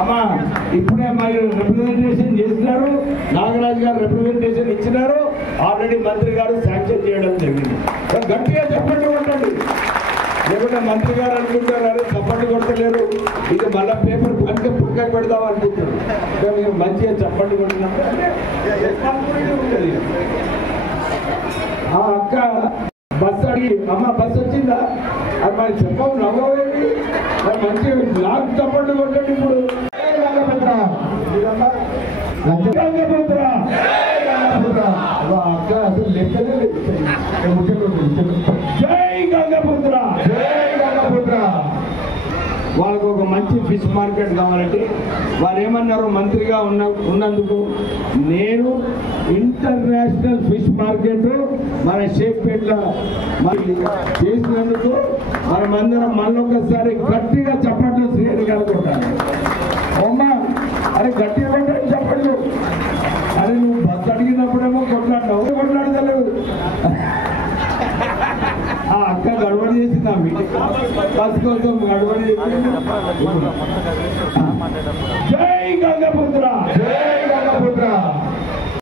అమ్మా ఇప్పుడే మరి రిప్రజెంటేషన్ చేసినారు, నాగరాజు గారు రిప్రజెంటేషన్ ఇచ్చినారు, ఆల్రెడీ మంత్రి గారు శాంక్షన్ చేయడం జరిగింది. గట్టిగా చెప్పండి కొట్టండి, లేకుంటే మంత్రి గారు అనుకుంటారు చప్పట్లు కొట్టలేరు, ఇక మళ్ళీ పేపర్ పక్కకు పెడదాం అనుకుంటారు. మీరు మంచిగా చప్పట్లు కొట్టినప్పుడు ఉంటుంది. ఆ అక్క బస్సు అడిగి అమ్మ బస్సు వచ్చిందా అది మరి చెప్పవు, నవ్వేది మరి మంచిగా నాకు చప్పట్లు కొట్టండి. ఇప్పుడు అక్క అసలు లెక్కలే లేదు. జై గంగపుత్ర, జై గంగపుత్ర. వాళ్ళకు ఒక మంచి ఫిష్ మార్కెట్ కావాలంటే వాళ్ళు ఏమన్నారు, మంత్రిగా ఉన్నందుకు నేను ఇంటర్నేషనల్ ఫిష్ మార్కెట్ మన షేక్పేటలో చేసినందుకు మనమందరం మళ్ళొకసారి గట్టిగా చప్పట్లు శ్రీహరి కనుకుంటాను. అమ్మా అరే గట్టిగా కొట్టాడు చప్పట్లు. అరే నువ్వు బస్సు అడిగినప్పుడేమో కొట్లాడినావు, కొట్లాడతలేవు. ఆ అక్క గడబడి చేసింది, ఆ మీటింగ్ బస్ కోసం గడబడి చేసింది. జై గంగపుత్ర.